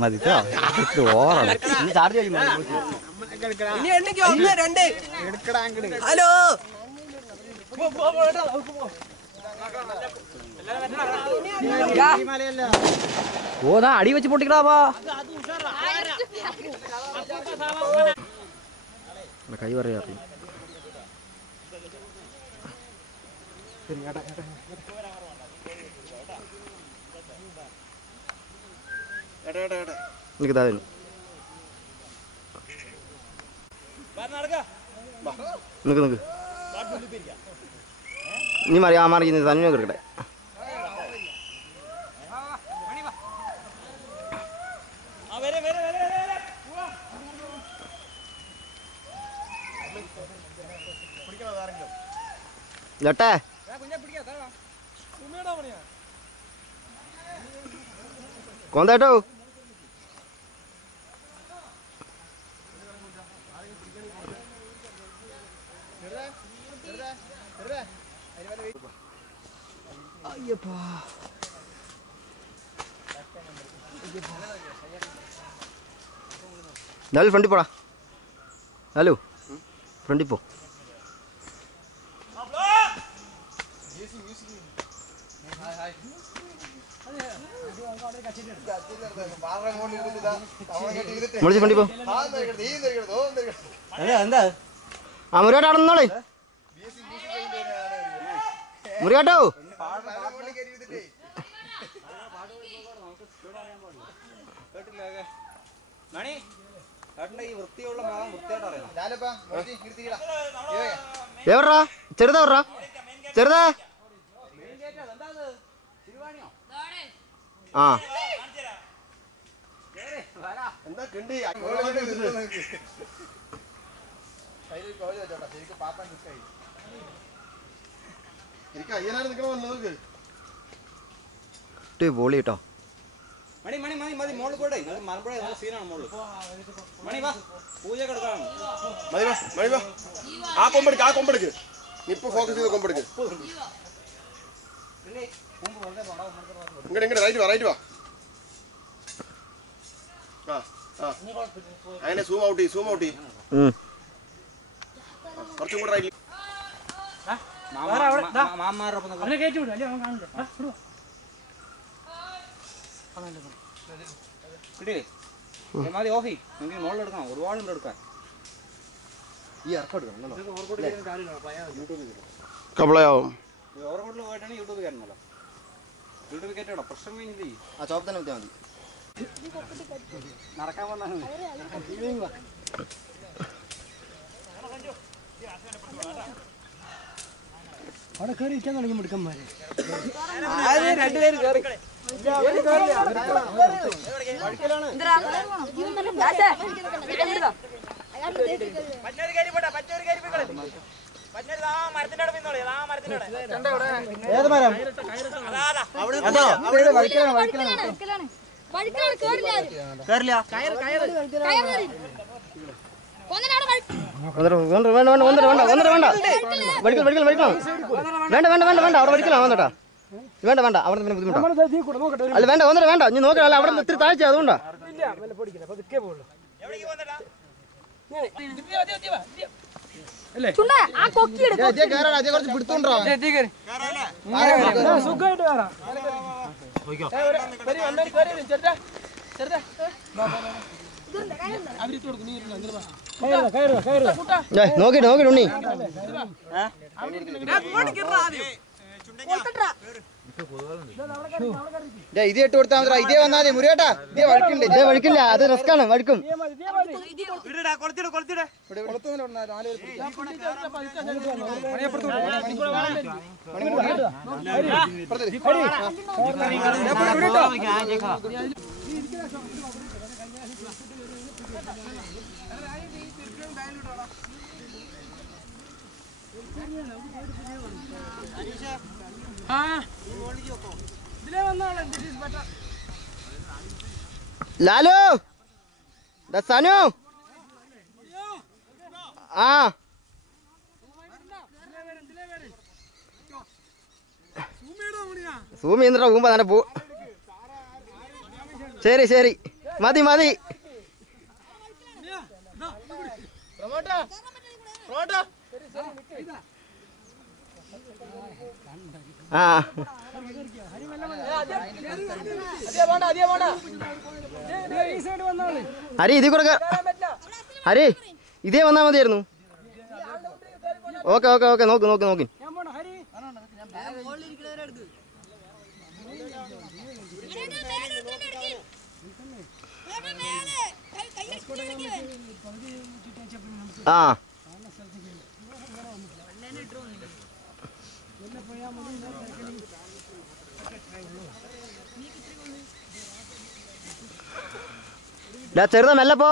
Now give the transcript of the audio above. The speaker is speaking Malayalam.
മതിട്ടോ ഓവറാണ് ചാർജ് ഹലോ ഓതാ അടി വെച്ച് പൊട്ടിക്കടാവാ കൈ പറയാ നിക്ക് നീ മാറി ആ മാറി തന്നെ കിടക്കട്ടെ ലട്ടെ കൊന്തേട്ടോ അയ്യപ്പാ ലാലു ഫ്രണ്ടിൽ പോടാ ലാലു ഫ്രണ്ടിൽ പോ വിളിച്ച് ഫ്രണ്ടിൽ പോ ആ മുരുകേട്ടാ അവിടെ നിന്നോളേ മുരുകേട്ടോ എവിടാ ചെറുതാ എവിടാ ചെറുതാ ആ പൊളി കേട്ടോ മണി മണി മതി മതി മോളിൽ പോട്ടെ മലമ്പുഴ നല്ല സീനാണ് മോളിൽ മണി വാ പൂജ കിടക്കാണ് മതി വാ മതി വാ ആ കൊമ്പെടുക്ക് ഇപ്പൊ ഫോക്കസ് ചെയ്ത് കൊമ്പെടുക്ക് ഇങ്ങോട്ട് റൈറ്റ് വാ ആ ആ അങ്ങനെ സൂം ഔട്ട് കുറച്ചും കൂടെ റൈറ്റ് മതി ഓഫി നമുക്ക് മോളിൽ എടുക്കണം ഒരുപാട് ഉണ്ട് എടുക്കാൻ കബളയാവും ഓവർകോട്ടിൽ പോയിട്ടാണ് യൂട്യൂബ് കയറണല്ലോ യൂട്യൂബ് കയറ്റോ പ്രശ്നം കഴിഞ്ഞില്ലേ ആ ചോപ്പ് തന്നെ വെച്ചാൽ മതി നടക്കാൻ വന്നാണ് അവിടെ കയറി ഇരിക്കാൻ തുടങ്ങി മിടുക്കന്മാര് രണ്ടുപേരും കയറി ഏത് മരം കേറില്ല വേണ്ട അവിടെ പഠിക്കണം വന്നോട്ടാ വേണ്ട അവിടെ പിന്നെ ബുദ്ധിമുട്ടാ അല്ല വേണ്ട നീ നോക്കാം അവിടെ ഇത്തിരി താഴ്ച അതുകൊണ്ടാ കുറച്ച് പിടുത്തോണ്ടോ നോക്കിട്ട് ഉണ്ണി ഇത് ഇട്ട് കൊടുത്താൽ മതി ഇതേ വന്നാ മതി മുരുകേട്ടാ ഇതേ വഴിക്കുണ്ട് ഇതേ വഴിക്കില്ല അത് റിസ്ക്കാണ് വഴിക്കും ലാലു സനു ആ സൂം ചെയ്യുന്നുണ്ടോ പോകുമ്പോ അങ്ങനെ പോ ശരി ശരി മതി മതി. ആ ഹരി ഇതിൽ കൂടെ ഹരി ഇതേ വന്നാൽ മതിയായിരുന്നു. ഓക്കെ ഓക്കെ ഓക്കെ നോക്ക് നോക്ക് നോക്കി. ആ ചെറുതാ മെല്ലെ പോ.